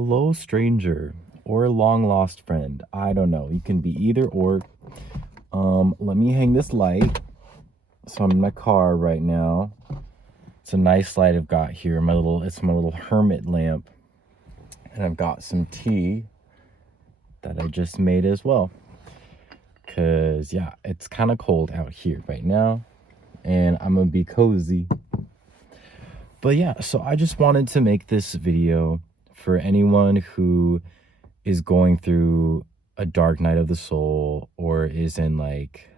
Hello, stranger, or a long lost friend. I don't know. You can be either or. Let me hang this light. So I'm in my car right now. It's a nice light I've got here. It's my little hermit lamp. And I've got some tea that I just made as well. Cause yeah, it's kind of cold out here right now. And I'm gonna be cozy. But yeah, so I just wanted to make this video for anyone who is going through a dark night of the soul, or is in like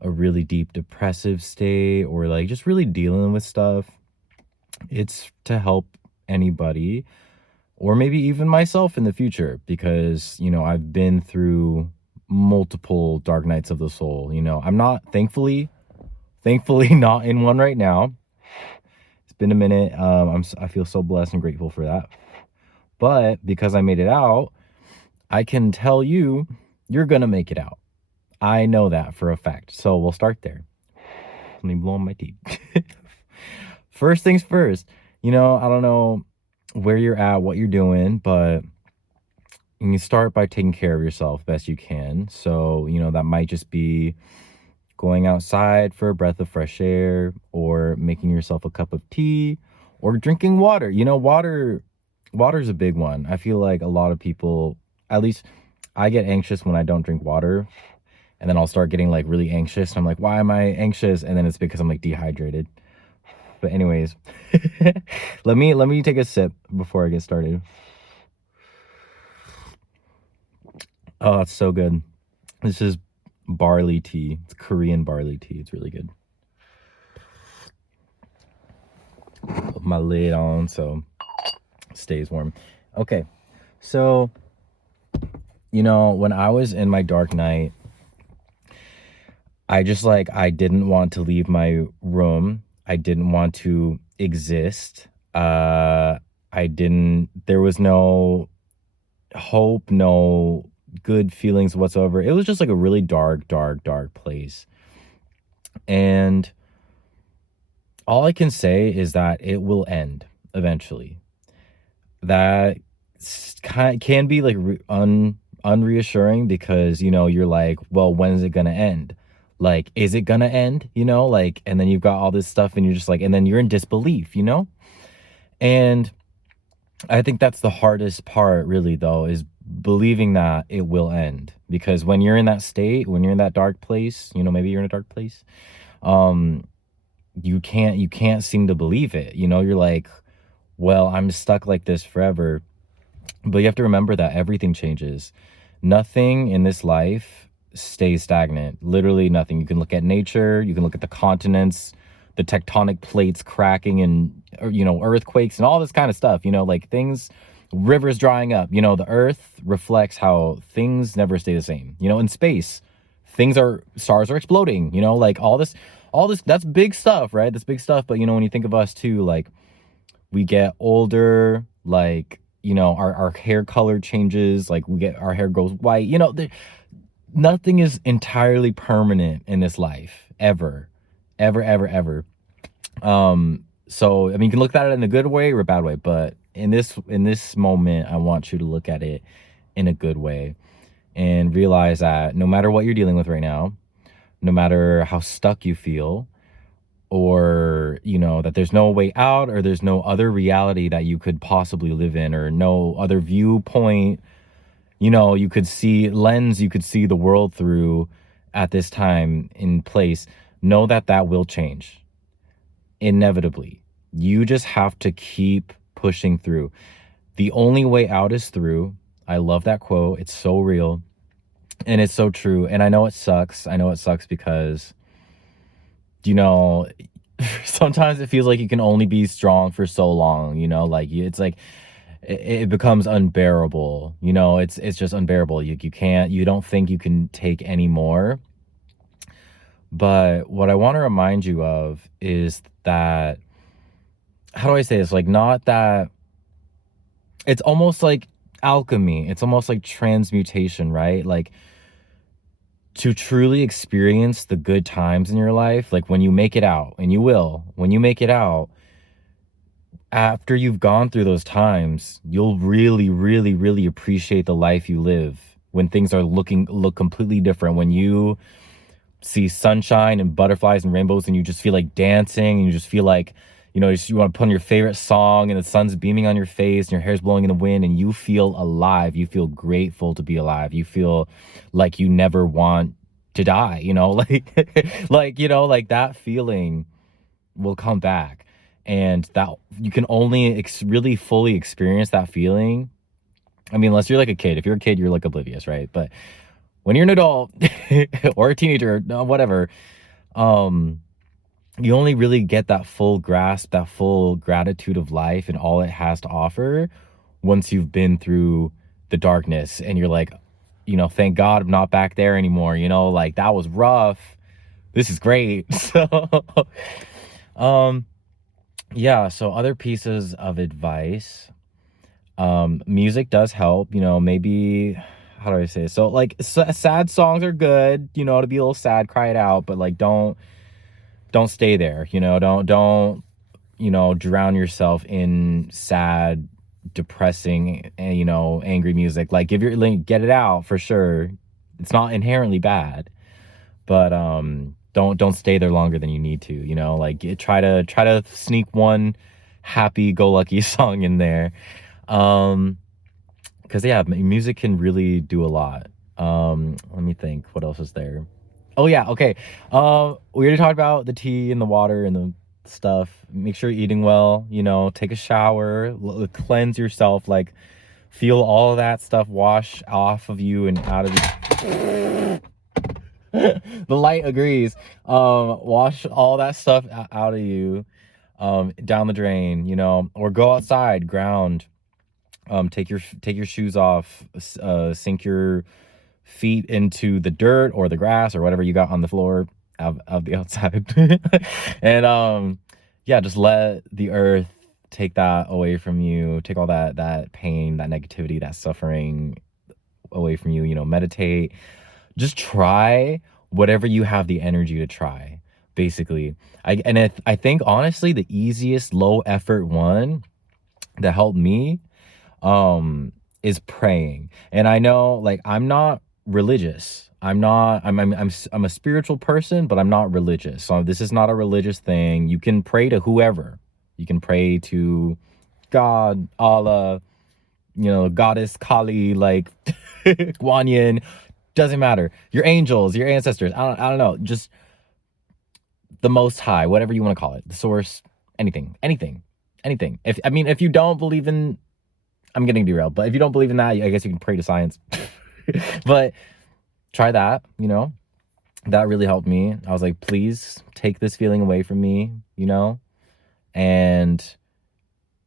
a really deep depressive state, or like just really dealing with stuff. It's to help anybody, or maybe even myself in the future, because I've been through multiple dark nights of the soul. I'm not thankfully not in one right now. It's been a minute. I feel so blessed and grateful for that. But because I made it out, I can tell you, you're gonna make it out. I know that for a fact. So we'll start there. Let me blow on my teeth. First things first, I don't know where you're at, what you're doing, but you can start by taking care of yourself best you can. So, that might just be going outside for a breath of fresh air, or making yourself a cup of tea, or drinking water. Water's a big one. I feel like a lot of people, at least I get anxious when I don't drink water. And then I'll start getting like really anxious. And I'm like, why am I anxious? And then it's because I'm like dehydrated. But anyways, let me take a sip before I get started. Oh, it's so good. This is barley tea. It's Korean barley tea. It's really good. Put my lid on so it stays warm. Okay. So, when I was in my dark night, I didn't want to leave my room. I didn't want to exist. There was no hope, no good feelings whatsoever. It was just like a really dark place. And all I can say is that it will end eventually. That can be like unreassuring, because, you're like, well, when is it going to end? Like, is it gonna end? And then you've got all this stuff and you're just like, and then you're in disbelief, And I think that's the hardest part, really, though, is believing that it will end. Because when you're in that state, when you're in that dark place, maybe you're in a dark place, you can't seem to believe it. You're like, well, I'm stuck like this forever. But you have to remember that everything changes. Nothing in this life stays stagnant. Literally nothing. You can look at nature, you can look at the continents, the tectonic plates cracking, and earthquakes and all this kind of stuff, like things, rivers drying up. The earth reflects how things never stay the same. In space, stars are exploding, like all this, that's big stuff, right? That's big stuff. But when you think of us too, like, we get older, like, our hair color changes, like our hair goes white, nothing is entirely permanent in this life, ever. So, I mean, you can look at it in a good way or a bad way, but in this moment, I want you to look at it in a good way and realize that no matter what you're dealing with right now, no matter how stuck you feel, or, that there's no way out, or there's no other reality that you could possibly live in, or no other viewpoint, you could see the world through at this time in place. Know that will change inevitably. You just have to keep pushing through. The only way out is through. I love that quote. It's so real and it's so true. And I know it sucks. Because, sometimes it feels like you can only be strong for so long, like it's like, it becomes unbearable. It's just unbearable. You don't think you can take any more. But what I want to remind you of is that, how do I say this? Like, not that, it's almost like alchemy. It's almost like transmutation, right? Like, to truly experience the good times in your life, like when you make it out, and you will, when you make it out, after you've gone through those times, you'll really, really, really appreciate the life you live when things are look completely different. When you see sunshine and butterflies and rainbows and you just feel like dancing and you just feel like, you want to put on your favorite song and the sun's beaming on your face and your hair's blowing in the wind and you feel alive. You feel grateful to be alive. You feel like you never want to die, like that feeling will come back. And that you can only really fully experience that feeling. I mean, unless you're like a kid. If you're a kid, you're like oblivious, right? But when you're an adult or a teenager, whatever, you only really get that full grasp, that full gratitude of life and all it has to offer once you've been through the darkness and you're like, thank God I'm not back there anymore. Like that was rough. This is great. So, yeah. So other pieces of advice, music does help, maybe, how do I say it? So like sad songs are good, to be a little sad, cry it out, but like, don't stay there, don't drown yourself in sad, depressing, angry music. Like get it out for sure. It's not inherently bad, but don't stay there longer than you need to, like try to sneak one happy go lucky song in there. Because yeah, music can really do a lot. Let me think, what else is there? Oh yeah, okay. We already talked about the tea and the water and the stuff. Make sure you're eating well, take a shower, cleanse yourself, like feel all of that stuff wash off of you and out of you. The light agrees. Wash all that stuff out of you, down the drain, or go outside, ground. Take your shoes off, sink your feet into the dirt or the grass or whatever you got on the floor of the outside. And yeah, just let the earth take that away from you, take all that pain, that negativity, that suffering away from you. Meditate, just try whatever you have the energy to try, basically. I think honestly the easiest low effort one that helped me is praying. And I know, like, I'm not religious. I'm a spiritual person, but I'm not religious. So this is not a religious thing. You can pray to whoever. You can pray to God, Allah, goddess Kali, like Guan Yin. Doesn't matter. Your angels, your ancestors. I don't know. Just the Most High, whatever you want to call it, the source, anything. If you don't believe in, I'm getting derailed, but if you don't believe in that, I guess you can pray to science. But try that, that really helped me. I was like, please take this feeling away from me, and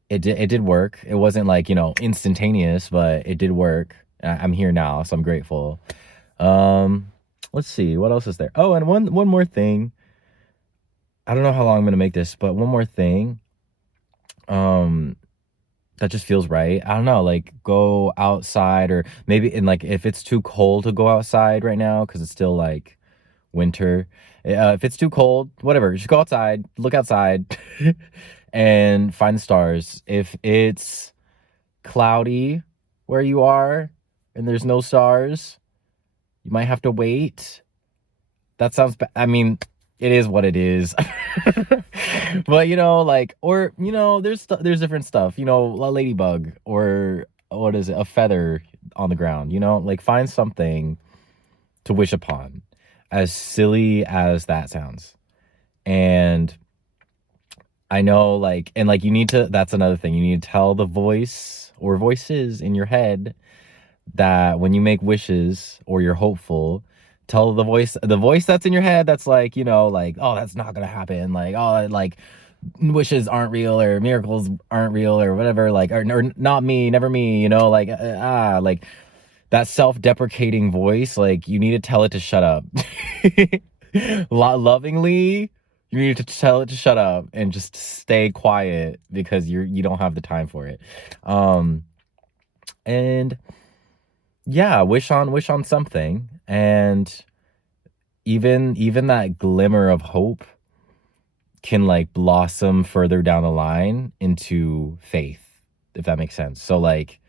it did work. It wasn't like, instantaneous, but it did work. I'm here now, so I'm grateful. Let's see, what else is there? Oh, and one more thing. I don't know how long I'm gonna make this, but one more thing. That just feels right. I don't know, like go outside, or maybe if it's too cold to go outside right now because it's still like winter. If it's too cold, whatever, just go outside, look outside, and find the stars. If it's cloudy where you are and there's no stars, you might have to wait. That sounds bad. I mean, it is what it is. But there's different stuff, a ladybug, or what is it, a feather on the ground, like find something to wish upon, as silly as that sounds. And I know, you need to, that's another thing, you need to tell the voice or voices in your head that when you make wishes or you're hopeful, tell the voice that's in your head that's like, oh, that's not gonna happen, like, oh, like wishes aren't real or miracles aren't real or whatever, like, or not me, never me, like that self-deprecating voice. Like, you need to tell it to shut up. Lovingly, you need to tell it to shut up and just stay quiet because you don't have the time for it. And yeah, wish on something, and even that glimmer of hope can like blossom further down the line into faith, if that makes sense. So like,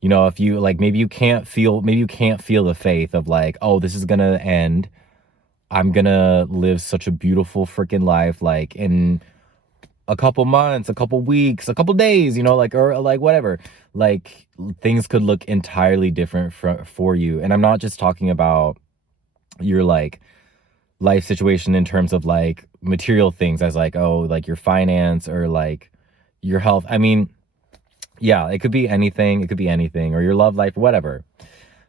you know, if you like, maybe you can't feel the faith of like, oh, this is gonna end. I'm gonna live such a beautiful freaking life, like in a couple months, a couple weeks, a couple days, you know, like, or like whatever. Like things could look entirely different for you. And I'm not just talking about your like life situation in terms of like material things as like, oh, like your finance or like your health. I mean, yeah, it could be anything. It could be anything, or your love life, whatever.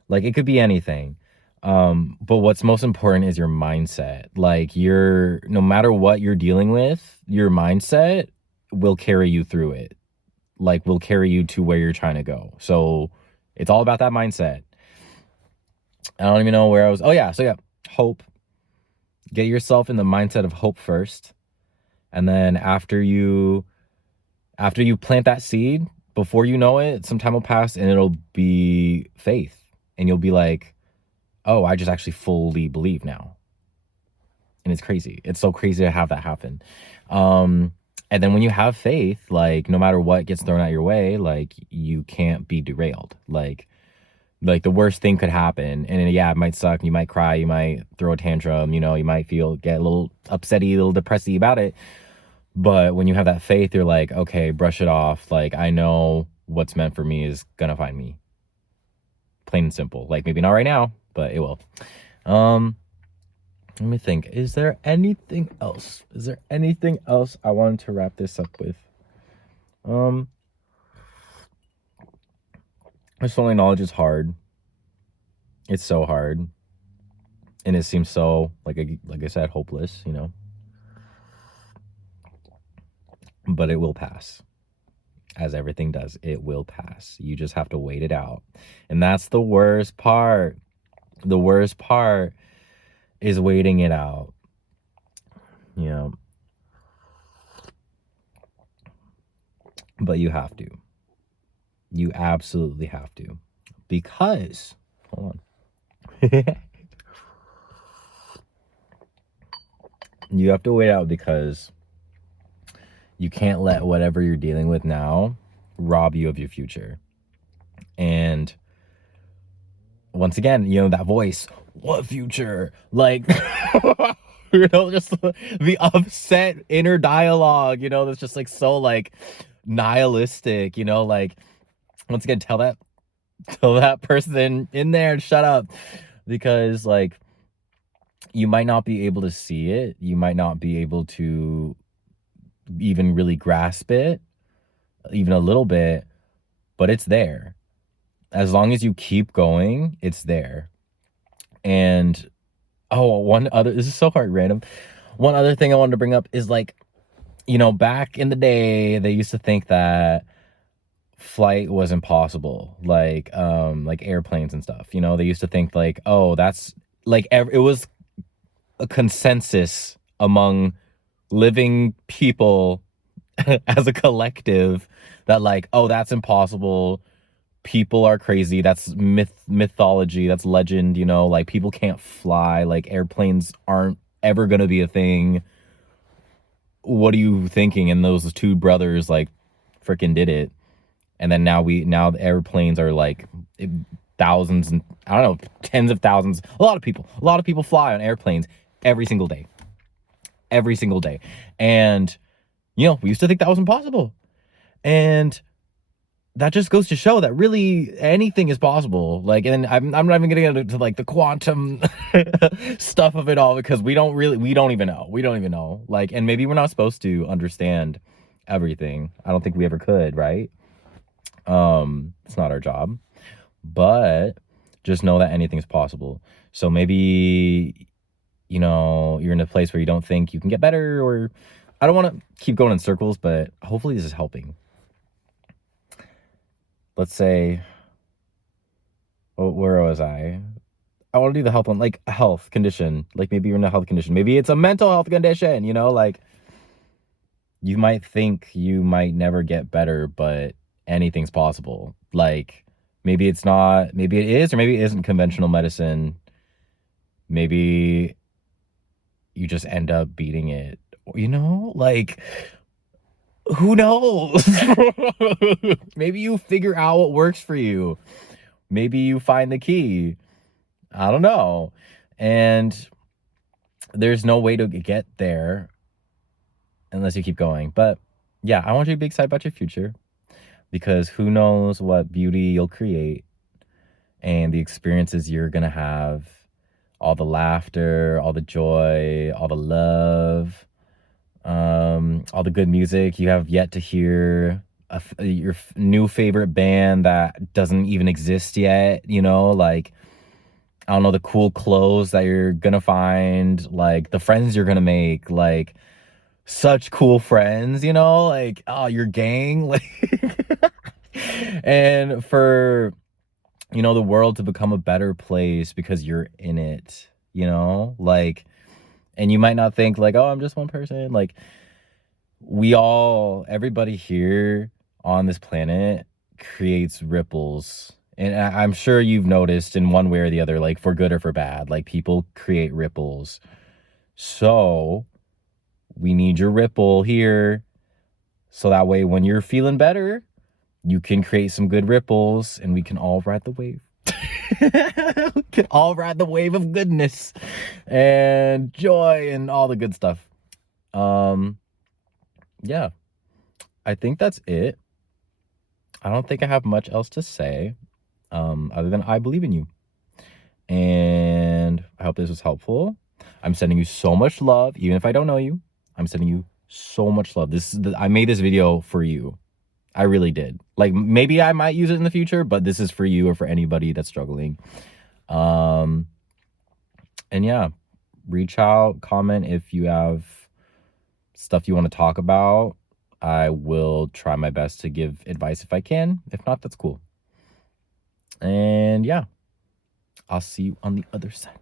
Like it could be anything. But what's most important is your mindset. Like no matter what you're dealing with, your mindset will carry you through it. Like will carry you to where you're trying to go. So it's all about that mindset. I don't even know where I was. Oh yeah. So yeah, hope. Get yourself in the mindset of hope first. And then after you plant that seed, before you know it, some time will pass and it'll be faith. And you'll be like, oh, I just actually fully believe now. And it's crazy. It's so crazy to have that happen. And then when you have faith, like no matter what gets thrown at your way, like you can't be derailed. Like the worst thing could happen. And yeah, it might suck. You might cry. You might throw a tantrum. You know, you might get a little upsetty, a little depressy about it. But when you have that faith, you're like, okay, brush it off. Like, I know what's meant for me is going to find me. Plain and simple. Like, maybe not right now, but it will. Let me think. Is there anything else? I wanted to wrap this up with? Personal knowledge is hard. It's so hard. And it seems so, like I said, hopeless, you know. But it will pass. As everything does, it will pass. You just have to wait it out. And that's the worst part. The worst part is waiting it out. You know. But you have to. You absolutely have to. Because, hold on. You have to wait out because you can't let whatever you're dealing with now rob you of your future. And once again, you know, that voice, what future? Like, you know, just the upset inner dialogue, you know, that's just like so like nihilistic, you know, like once again, tell that person in there and shut up, because like you might not be able to see it. You might not be able to even really grasp it, even a little bit, but it's there. As long as you keep going, it's there. And this is so hard random. One other thing I wanted to bring up is like, you know, back in the day, they used to think that flight was impossible, like airplanes and stuff. You know, they used to think like, oh, that's like it was a consensus among living people as a collective that like, oh, that's impossible. People are crazy. That's mythology. That's legend. You know, like people can't fly. Like airplanes aren't ever gonna be a thing. What are you thinking? And those two brothers like freaking did it. And then now the airplanes are like thousands and I don't know, tens of thousands. A lot of people fly on airplanes every single day. And, you know, we used to think that was impossible. And that just goes to show that really anything is possible. Like, and I'm not even getting into like the quantum stuff of it all, because we don't even know. Like, and maybe we're not supposed to understand everything. I don't think we ever could, right? It's not our job. But just know that anything's possible. So maybe, you know, you're in a place where you don't think you can get better, or I don't want to keep going in circles, but hopefully this is helping. Let's say, where was I? I want to do the health one, like a health condition. Like maybe you're in a health condition. Maybe it's a mental health condition, you know, like you might think you might never get better, but anything's possible. Like maybe it's not, maybe it is, or maybe it isn't conventional medicine. Maybe you just end up beating it, You know, like, who knows? Maybe you figure out what works for you. Maybe you find the key. I don't know. And there's no way to get there unless you keep going. But yeah, I want you to be excited about your future, because who knows what beauty you'll create and the experiences you're going to have, all the laughter, all the joy, all the love, all the good music you have yet to hear, your new favorite band that doesn't even exist yet, you know, like, I don't know, the cool clothes that you're gonna find, like the friends you're gonna make, like such cool friends, you know, like, oh, your gang, like, and for, you know, the world to become a better place because you're in it, you know, like, and you might not think like, oh, I'm just one person. Like, everybody here on this planet creates ripples. And I'm sure you've noticed in one way or the other, like for good or for bad, like people create ripples. So we need your ripple here. So that way, when you're feeling better, you can create some good ripples and we can all ride the wave. We can all ride the wave of goodness and joy and all the good stuff. Yeah, I think that's it. I don't think I have much else to say, other than I believe in you. And I hope this was helpful. I'm sending you so much love. Even if I don't know you, I'm sending you so much love. I made this video for you. I really did. Like, maybe I might use it in the future, but this is for you or for anybody that's struggling. And yeah, reach out, comment if you have stuff you want to talk about. I will try my best to give advice if I can. If not, that's cool. And yeah, I'll see you on the other side.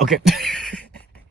Okay.